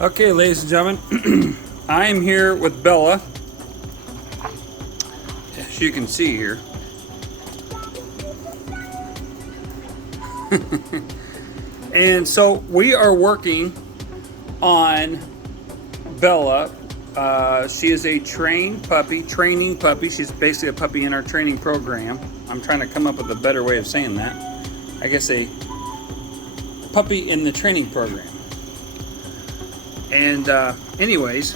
Okay, ladies and gentlemen, I am here with Bella, as you can see here. And so we are working on Bella. She is a training puppy. She's basically a puppy in our training program. I'm trying to come up with a better way of saying that. I guess a puppy in the training program. And anyways,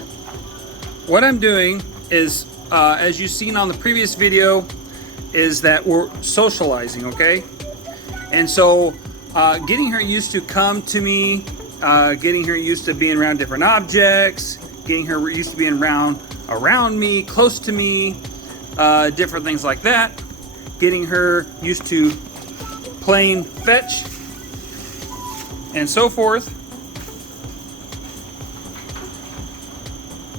what I'm doing is, as you've seen on the previous video, is that we're socializing, okay? And so getting her used to come to me, getting her used to being around different objects, getting her used to being around me, close to me, different things like that, getting her used to playing fetch and so forth.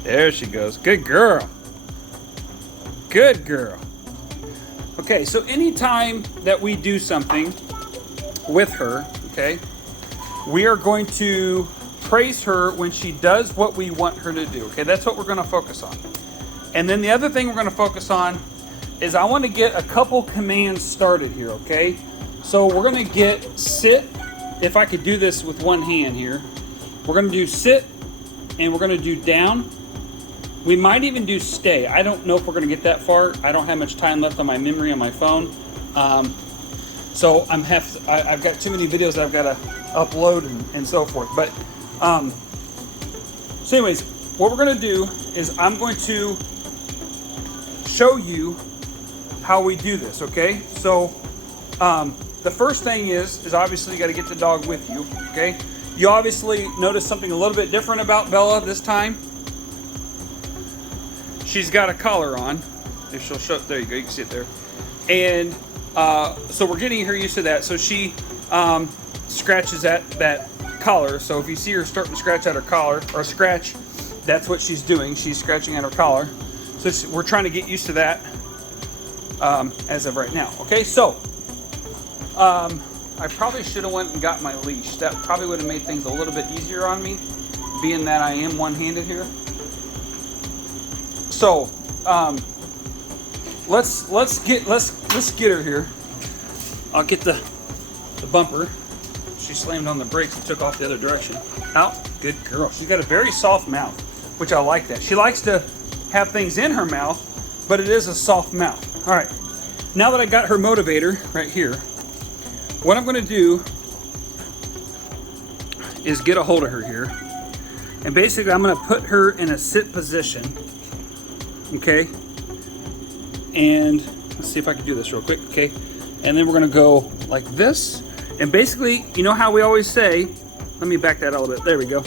There she goes. Good girl. Good girl. Okay, so anytime that we do something with her, okay, we are going to praise her when she does what we want her to do. Okay, that's what we're going to focus on. And then the other thing we're going to focus on is I want to get a couple commands started here, okay? So we're going to get sit. If I could do this with one hand here, we're going to do sit and we're going to do down. We might even do stay. I don't know if we're going to get that far. I don't have much time left on my memory on my phone. So I've got too many videos that I've got to upload and so forth. But so anyways, what we're going to do is I'm going to show you how we do this, okay? So the first thing is obviously you got to get the dog with you, okay? You obviously notice something a little bit different about Bella this time. She's got a collar on. If she'll show, there you go, you can see it there. And so we're getting her used to that. So she scratches at that collar. So if you see her starting to scratch at her collar, or scratch, that's what she's doing. She's scratching at her collar. So we're trying to get used to that as of right now. Okay, so I probably should have went and got my leash. That probably would have made things a little bit easier on me, being that I am one-handed here. So let's get her here. I'll get the bumper. She slammed on the brakes and took off the other direction. Out. Good girl. She's got a very soft mouth, which I like that. She likes to have things in her mouth, but it is a soft mouth. All right. Now that I got her motivator right here, what I'm going to do is get a hold of her here. And basically I'm going to put her in a sit position. Okay, and let's see if I can do this real quick. Okay, and then we're gonna go like this, and basically, you know how we always say, let me back that out a little bit. There we go.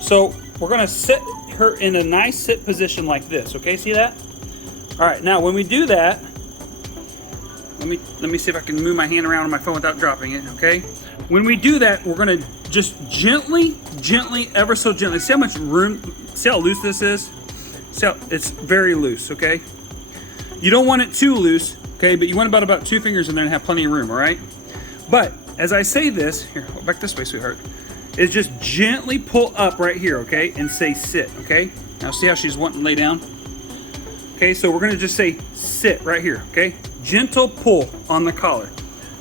So we're gonna sit her in a nice sit position like this. Okay, see that? All right, now when we do that, let me see if I can move my hand around on my phone without dropping it. Okay, when we do that, we're gonna just gently, ever so gently. See how much room? See how loose this is? So it's very loose, okay? You don't want it too loose, okay? But you want about 2 fingers in there and have plenty of room, all right? But as I say this, here, back this way, sweetheart, is just gently pull up right here, okay? And say sit, okay? Now see how she's wanting to lay down? Okay, so we're gonna just say sit right here, okay? Gentle pull on the collar,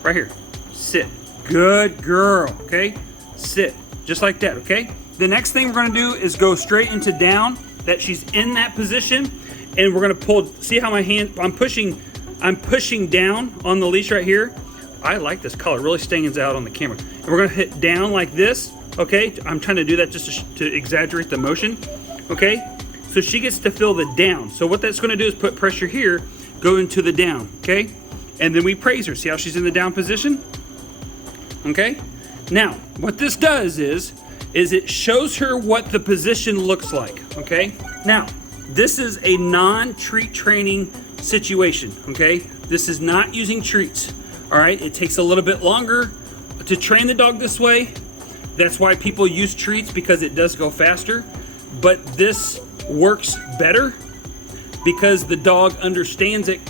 right here, sit. Good girl, okay? Sit, just like that, okay? The next thing we're gonna do is go straight into down, that she's in that position, and we're gonna pull. See how my hand? I'm pushing down on the leash right here. I like this color; it really stands out on the camera. And we're gonna hit down like this. Okay, I'm trying to do that just to exaggerate the motion. Okay, so she gets to feel the down. So what that's gonna do is put pressure here, go into the down. Okay, and then we praise her. See how she's in the down position? Okay. Now, what this does is it shows her what the position looks like, okay? Now, this is a non-treat training situation, okay? This is not using treats, all right? It takes a little bit longer to train the dog this way. That's why people use treats, because it does go faster, but this works better because the dog understands it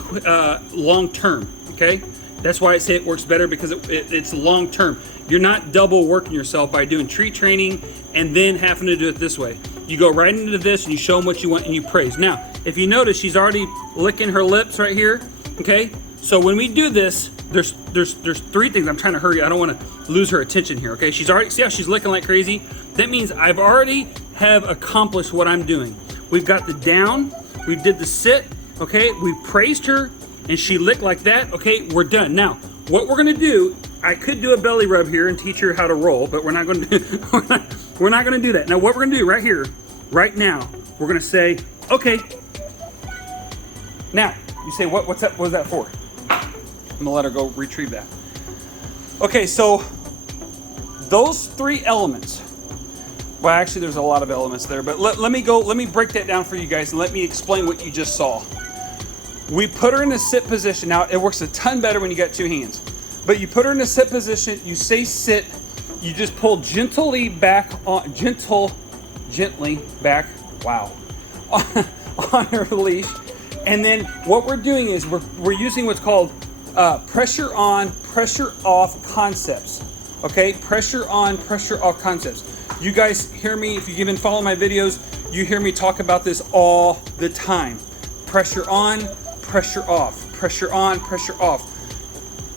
long term, okay? That's why I say it works better, because it's long term. You're not double working yourself by doing treat training and then having to do it this way. You go right into this and you show them what you want and you praise. Now, if you notice, she's already licking her lips right here, okay? So when we do this, there's three things. I'm trying to hurry. I don't want to lose her attention here, okay? She's already, see how she's licking like crazy? That means I've already have accomplished what I'm doing. We've got the down, we did the sit, okay? We praised her and she licked like that, okay? We're done. Now, what we're gonna do, I could do a belly rub here and teach her how to roll, but we're not gonna do, we're not gonna do that. Now, what we're gonna do right here, right now, we're gonna say, okay. Now, you say, what's that? What was that for? I'm gonna let her go retrieve that. Okay, so those three elements. Well, actually, there's a lot of elements there, but let me break that down for you guys and let me explain what you just saw. We put her in a sit position. Now, it works a ton better when you got two hands, but you put her in a sit position, you say sit, you just pull gently back on, gently back, wow, on her leash. And then what we're doing is we're using what's called pressure on, pressure off concepts. Okay, pressure on, pressure off concepts. You guys hear me, if you've been following my videos, you hear me talk about this all the time. Pressure on, pressure off, pressure on, pressure off.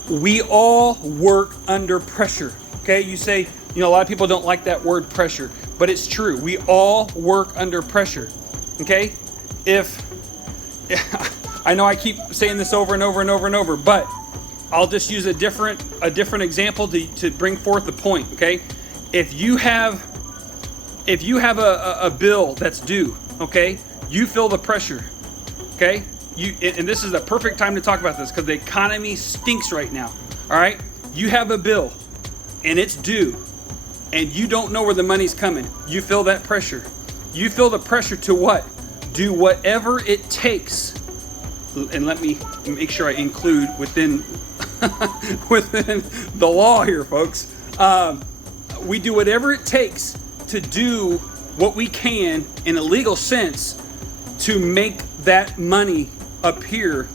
We all work under pressure. Okay, you say, you know, a lot of people don't like that word pressure, but it's true. We all work under pressure. Okay, I know I keep saying this over and over and over and over, but I'll just use a different example to bring forth the point. Okay, if you have a bill that's due, okay, you feel the pressure. Okay, and this is the perfect time to talk about this because the economy stinks right now. All right, you have a bill and it's due, and you don't know where the money's coming. You feel that pressure. You feel the pressure to what? Do whatever it takes. And let me make sure I include within the law here, folks. We do whatever it takes to do what we can in a legal sense to make that money appear.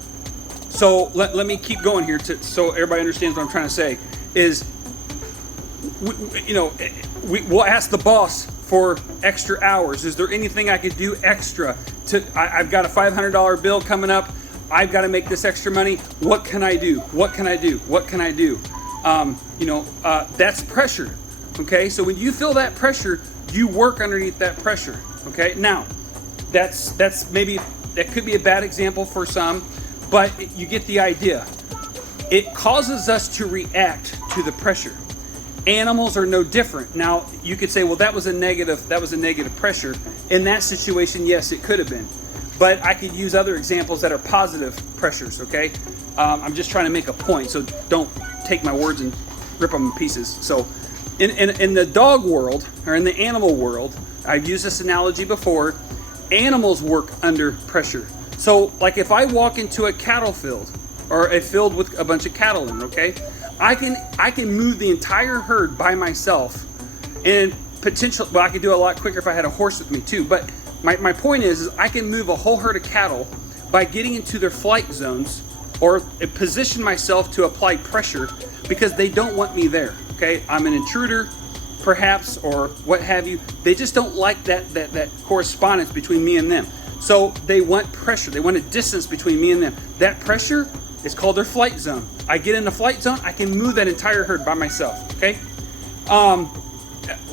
So let me keep going here so everybody understands what I'm trying to say is, we'll ask the boss for extra hours. Is there anything I could do extra? I've got a $500 bill coming up. I've got to make this extra money. What can I do? What can I do? What can I do? That's pressure. Okay, so when you feel that pressure, you work underneath that pressure. Okay, now that's maybe that could be a bad example for some, but you get the idea. It causes us to react to the pressure. Animals are no different. Now you could say, well, that was a negative pressure. In that situation, yes, it could have been. But I could use other examples that are positive pressures, okay? I'm just trying to make a point, so don't take my words and rip them in pieces. So in the dog world, or in the animal world, I've used this analogy before, animals work under pressure. So like if I walk into a cattle field, or a field with a bunch of cattle in, okay? I can move the entire herd by myself, and potentially, well, I could do a lot quicker if I had a horse with me too, but my point is I can move a whole herd of cattle by getting into their flight zones or position myself to apply pressure because they don't want me there, okay? I'm an intruder, perhaps, or what have you. They just don't like that correspondence between me and them. So they want pressure. They want a distance between me and them. That pressure is called their flight zone. I get in the flight zone, I can move that entire herd by myself, okay?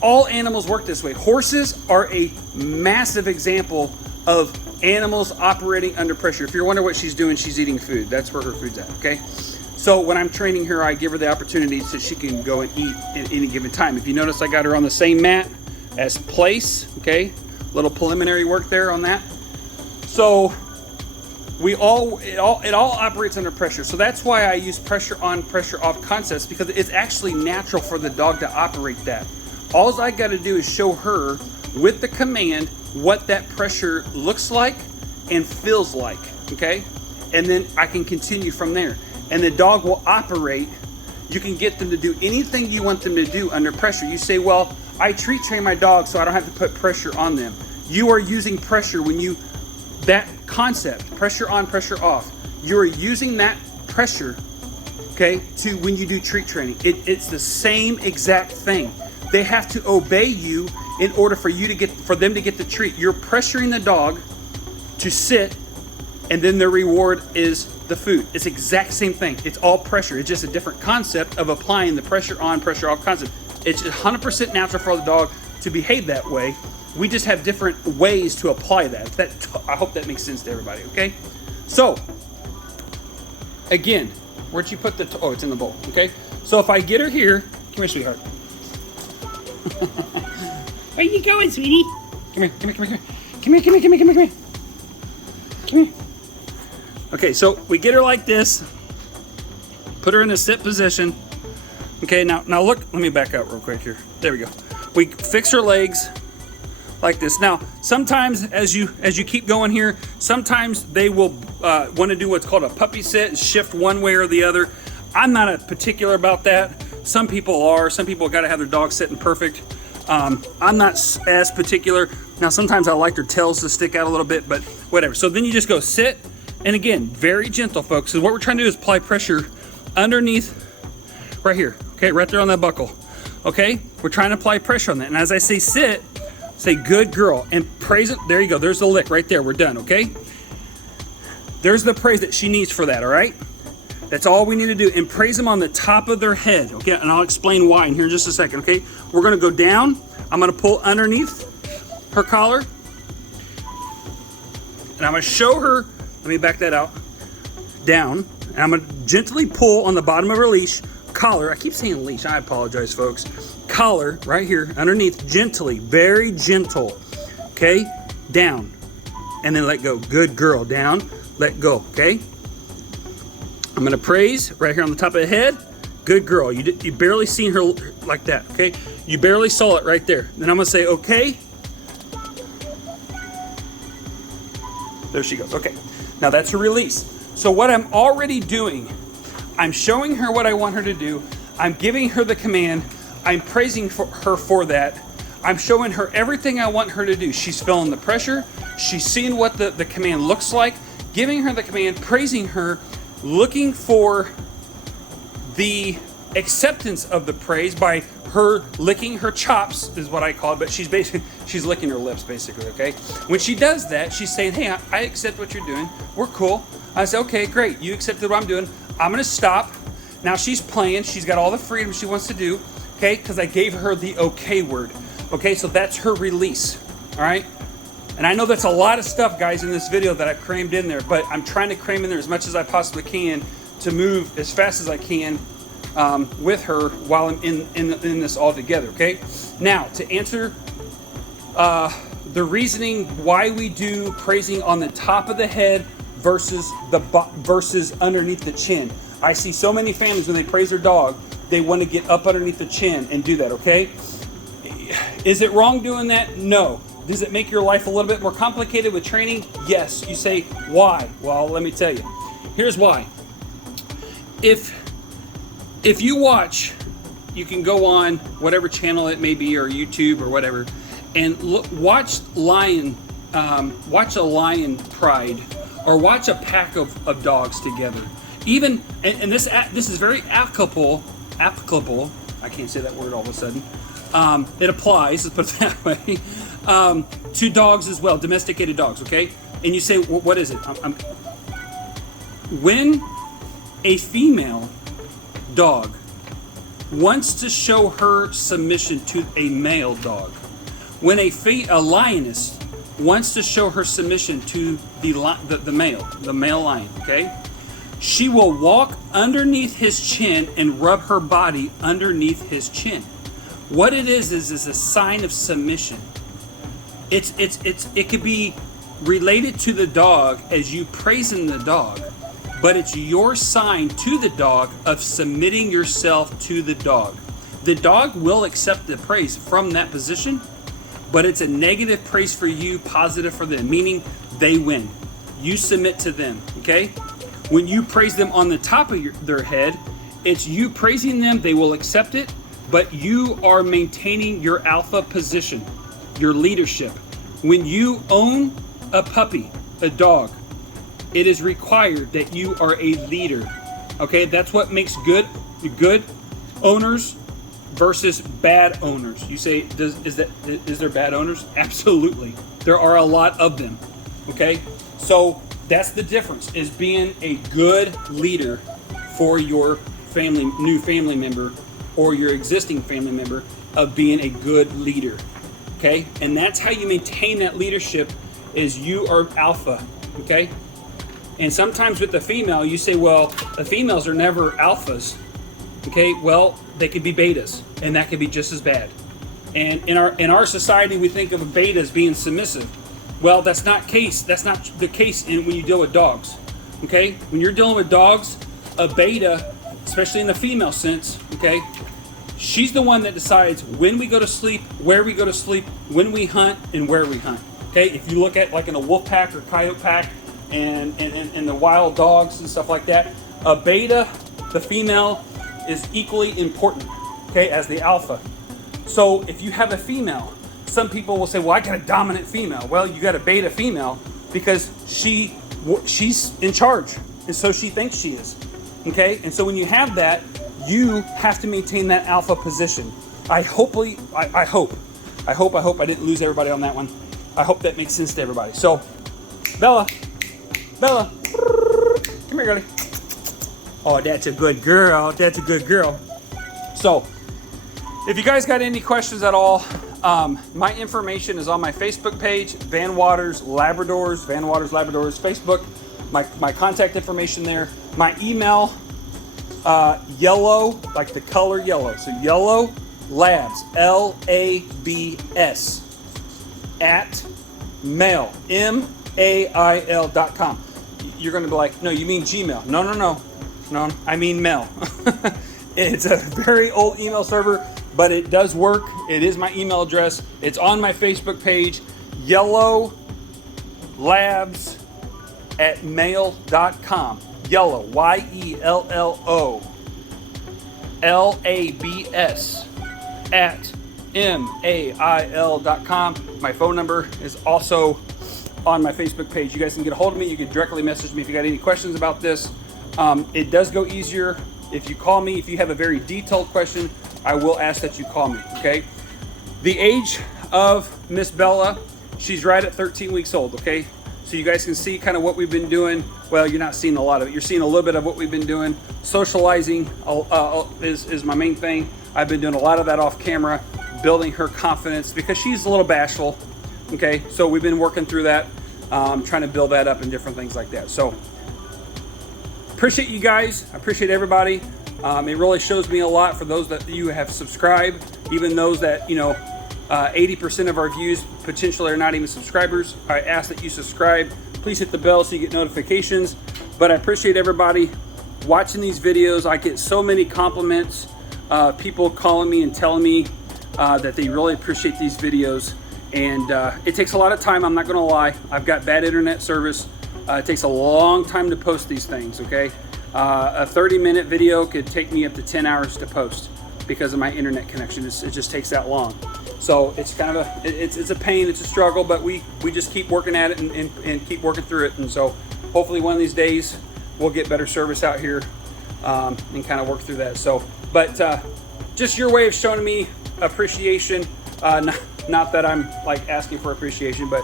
All animals work this way. Horses are a massive example of animals operating under pressure. If you're wondering what she's doing, she's eating food. That's where her food's at, okay? So when I'm training her, I give her the opportunity so she can go and eat at any given time. If you notice, I got her on the same mat as place, okay? Little preliminary work there on that. So it all operates under pressure. So that's why I use pressure on, pressure off concepts, because it's actually natural for the dog to operate that. All I got to do is show her with the command what that pressure looks like and feels like, okay? And then I can continue from there. And the dog will operate. You can get them to do anything you want them to do under pressure. You say, well, I treat train my dog so I don't have to put pressure on them. You are using pressure when that concept, pressure on, pressure off, you're using that pressure, okay, to when you do treat training. It's the same exact thing. They have to obey you in order for them to get the treat. You're pressuring the dog to sit, and then their reward is the food. It's the exact same thing. It's all pressure. It's just a different concept of applying the pressure on, pressure off concept. It's 100% natural for the dog to behave that way. We just have different ways to apply that. I hope that makes sense to everybody, okay? So, again, where'd you put oh, it's in the bowl, okay? So if I get her here, come here, sweetheart. Where you going, sweetie? Come here, come here, come here, come here, come here, come here, come here, come here. Come here. Okay, so we get her like this, put her in a sit position. Okay, now look, let me back out real quick here. There we go. We fix her legs like this. Now, sometimes as you keep going here, sometimes they will want to do what's called a puppy sit, shift one way or the other. I'm not particular about that. Some people are. Some people got to have their dog sitting perfect. I'm not as particular. Now, sometimes I like their tails to stick out a little bit, but whatever. So then you just go sit, and again, very gentle, folks. So what we're trying to do is apply pressure underneath right here, okay, right there on that buckle, okay? We're trying to apply pressure on that. And as I say sit, say good girl, and praise it. There you go. There's the lick right there. We're done, okay? There's the praise that she needs for that, all right? That's all we need to do. And praise them on the top of their head, okay? And I'll explain why in here in just a second, okay? We're gonna go down. I'm gonna pull underneath her collar. And I'm gonna show her, let me back that out, down. And I'm gonna gently pull on the bottom of her leash, collar. I keep saying leash, I apologize, folks. Collar right here underneath, gently, very gentle, okay? Down, and then let go. Good girl, down, let go, okay? I'm gonna praise right here on the top of the head. Good girl, you barely seen her like that, okay? You barely saw it right there. Then I'm gonna say, okay. There she goes, okay. Now that's her release. So what I'm already doing, I'm showing her what I want her to do. I'm giving her the command. I'm praising her for that. I'm showing her everything I want her to do. She's feeling the pressure. She's seeing what the command looks like. Giving her the command, praising her, looking for the acceptance of the praise by her licking her chops, is what I call it, but she's licking her lips, basically, okay? When she does that, she's saying, hey, I accept what you're doing. We're cool. I say, okay, great. You accepted what I'm doing. I'm gonna stop. Now she's playing. She's got all the freedom she wants to do, okay? Because I gave her the okay word, okay? So that's her release, all right? And I know that's a lot of stuff, guys, in this video that I've crammed in there, but I'm trying to cram in there as much as I possibly can to move as fast as I can with her while I'm in this all together, okay? Now, to answer the reasoning why we do praising on the top of the head versus underneath the chin. I see so many families when they praise their dog, they want to get up underneath the chin and do that, okay? Is it wrong doing that? No. Does it make your life a little bit more complicated with training? Yes. You say, why? Well, let me tell you. Here's why. If you watch, you can go on whatever channel it may be, or YouTube or whatever, and watch a lion pride, or watch a pack of dogs together. Even, and this is very applicable, I can't say that word all of a sudden. It applies, let's put it that way, to dogs as well, domesticated dogs, okay? And you say, well, what is it? When a female dog wants to show her submission to a male dog, when a lioness wants to show her submission to the male lion, okay? She will walk underneath his chin and rub her body underneath his chin. What it is a sign of submission. It could be related to the dog as you praising the dog, but it's your sign to the dog of submitting yourself to the dog. The dog will accept the praise from that position, but it's a negative praise for you, positive for them, meaning they win. You submit to them, okay? When you praise them on the top of their head, it's you praising them, they will accept it, but you are maintaining your alpha position, your leadership. When you own a puppy, a dog, it is required that you are a leader. Okay, that's what makes good owners versus bad owners. You say, is there bad owners? Absolutely. There are a lot of them. Okay, so that's the difference, is being a good leader for your family, new family member, or your existing family member, of being a good leader. Okay, and that's how you maintain that leadership, is you are alpha. Okay, and sometimes with the female, you say, well, the females are never alphas. Okay, well, they could be betas, and that could be just as bad. And in our society, we think of a beta as being submissive. Well, that's not the case when you deal with dogs. Okay, when you're dealing with dogs, a beta, especially in the female sense, okay, she's the one that decides when we go to sleep, where we go to sleep, when we hunt, and where we hunt. Okay, if you look at like in a wolf pack or coyote pack, and the wild dogs and stuff like that, a beta, the female, is equally important, okay, as the alpha. So if you have a female, some people will say, well, I got a dominant female. Well, you got a beta female because she's in charge, and so she thinks she is, okay? And so when you have that, you have to maintain that alpha position. I hope I didn't lose everybody on that one. I hope that makes sense to everybody. So, Bella, come here, girlie. Oh, that's a good girl. That's a good girl. So, if you guys got any questions at all, my information is on my Facebook page, Van Waters Labradors, Facebook. My contact information there. My email, yellow, like the color yellow. So Yellow Labs, LABS, at mail, mail.com. You're going to be like, no, you mean Gmail. No, I mean mail. It's a very old email server, but it does work. It is my email address. It's on my Facebook page, Yellow Labs at mail.com. Yellow, YELLO LABS at mail.com. My phone number is also on my Facebook page. You guys can get a hold of me. You can directly message me if you got any questions about this. It does go easier if you call me. If you have a very detailed question, I will ask that you call me, okay? The age of Miss Bella, she's right at 13 weeks old, okay? So you guys can see kind of what we've been doing. Well, you're not seeing a lot of it. You're seeing a little bit of what we've been doing. Socializing is my main thing. I've been doing a lot of that off camera, building her confidence because she's a little bashful, okay? So we've been working through that, trying to build that up and different things like that. So appreciate you guys. I appreciate everybody. It really shows me a lot for those that you have subscribed, even those that, 80% of our views potentially are not even subscribers. I ask that you subscribe. Please hit the bell so you get notifications. But I appreciate everybody watching these videos. I get so many compliments, people calling me and telling me that they really appreciate these videos. And it takes a lot of time, I'm not gonna lie. I've got bad internet service. It takes a long time to post these things, okay? A 30-minute video could take me up to 10 hours to post because of my internet connection. It just takes that long. So it's kind of it's a pain, it's a struggle, but we just keep working at it and keep working through it. And so hopefully one of these days we'll get better service out here and kind of work through that. So, but just your way of showing me appreciation, not that I'm like asking for appreciation, but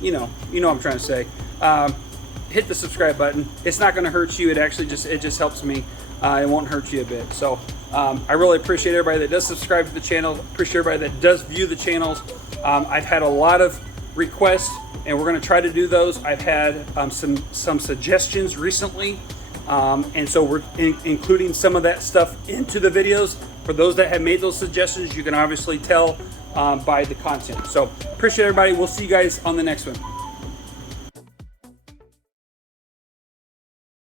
you know what I'm trying to say. Hit the subscribe button. It's not going to hurt you. It actually just helps me. It won't hurt you a bit. So I really appreciate everybody that does subscribe to the channel. Appreciate everybody that does view the channels. I've had a lot of requests, and we're going to try to do those. I've had some suggestions recently, and so we're including some of that stuff into the videos. For those that have made those suggestions, you can obviously tell by the content. So appreciate everybody. We'll see you guys on the next one.